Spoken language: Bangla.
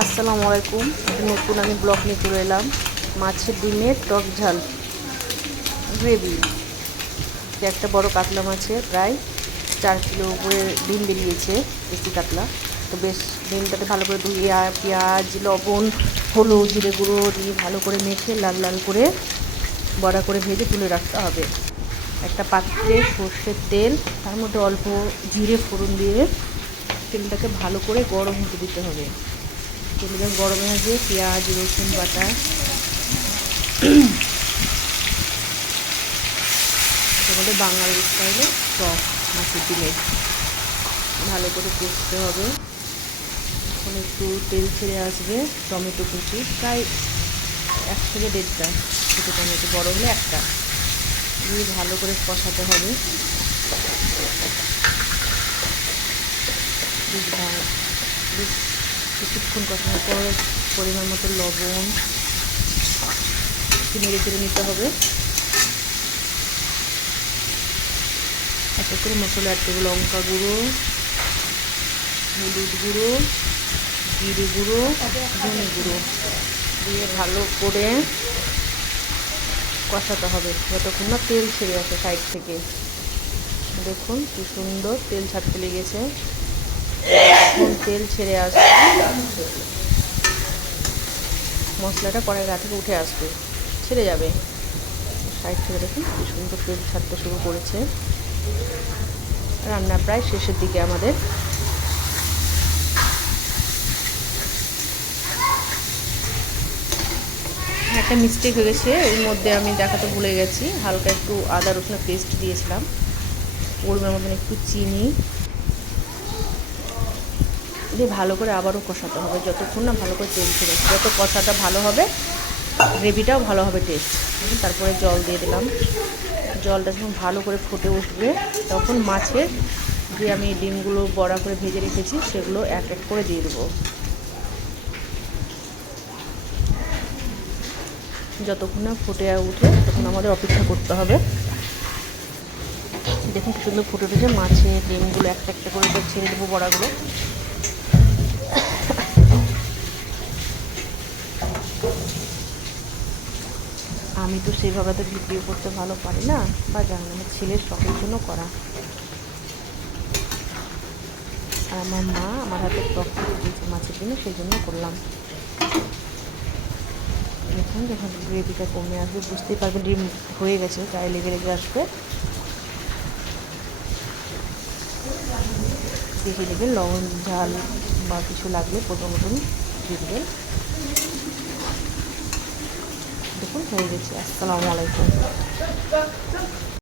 আসসালামু আলাইকুম। নতুন আমি ব্লগ নিয়ে চলে এলাম। মাছের ডিমের টক ঝাল গ্রেভি। একটা বড় কাতলা মাছে প্রায় 4 কিলো উপরে ডিম বেরিয়েছে, দেশি কাতলা। তো বেশ ডিমটাতে ভালো করে ধুয়ে পেঁয়াজ, লবণ, হলুদ, জিরে গুঁড়ো দিয়ে ভালো করে মেখে লাল লাল করে বড়া করে ভেজে তুলে রাখতে হবে। একটা পাত্রে সর্ষের তেল, তার মধ্যে অল্প জিরে ফোড়ন দিয়ে তেলটাকে ভালো করে গরম হতে দিতে হবে। তেলটা গরমে আসবে, পেঁয়াজ রসুন বাটা, আমাদের বাঙালি স্টাইলে টক মাছের ডিমের ভালো করে কষতে হবে। এখন একটু তেল ছেড়ে আসবে। টমেটো কুচি প্রায় 1 থেকে 1.5টা, ছোটো টমেটো, বড় হলে একটা দিয়ে ভালো করে কষাতে হবে। কিছুক্ষণ কষানোর পর পরিমাণ মতো লবণ নেড়ে চেড়ে নিতে হবে। একটা করে মশলা অ্যাড করবো, লঙ্কা গুঁড়ো, হলুদ গুঁড়ো, জিরে গুঁড়ো, ধনে গুঁড়ো দিয়ে ভালো করে কষাতে হবে যতক্ষণ না তেল ছেড়ে আসে সাইড থেকে। দেখুন কি সুন্দর তেল ছাড়তে লেগেছে। এখন তেল ছেড়ে আসবে, মশলাটা কড়াই গা থেকে উঠে আসবে, ছেড়ে যাবে সাইড থেকে। দেখুন কি সুন্দর তেল ছাড়তে শুরু করেছে। রান্না প্রায় শেষের দিকে আমাদের। একটা মিস্টেক হয়ে গেছে, এর মধ্যে আমি দেখাতে ভুলে গেছি, হালকা একটু আদা রসুনের পেস্ট দিয়েছিলাম, পরিমাণ মতন একটু চিনি দিয়ে ভালো করে আবারও কষাতে হবে যতক্ষণ না ভালো করে তেল ছেড়ে। যত কষাটা ভালো হবে গ্রেভিটাও ভালো হবে, টেস্ট। তারপরে জল দিয়ে দিলাম। জলটা যখন ভালো করে ফুটে উঠবে তখন মাছের যে আমি ডিমগুলো বড়া করে ভেজে রেখেছি সেগুলো এক এক করে দিয়ে দেবো। যতক্ষণ না ফুটে উঠে তখন আমাদের অপেক্ষা করতে হবে। দেখুন কি সুন্দর ফুটে উঠেছে। মাছের ডিমগুলো একটা একটা করে ছেড়ে দেবো বড়াগুলো। আমি তো সেভাবে তো ভিডিও করতে ভালো পারি না, বা জানি না, আমার ছেলের শখের জন্য করা। আর আমার মা আমার হাতে টক করে দিয়েছে মাছের ডিমে, সেই জন্য করলাম। দেখুন যখন গ্রেভিটা কমে আসবে বুঝতেই পারবেন ডিম হয়ে গেছে, গায়ে লেগে লেগে আসবে। দেখে দেবেন লবণ ঝাল বা কিছু লাগলে প্রথম মতন দিয়ে দেবেন। দেখুন হয়ে গেছে। আসসালামু আলাইকুম।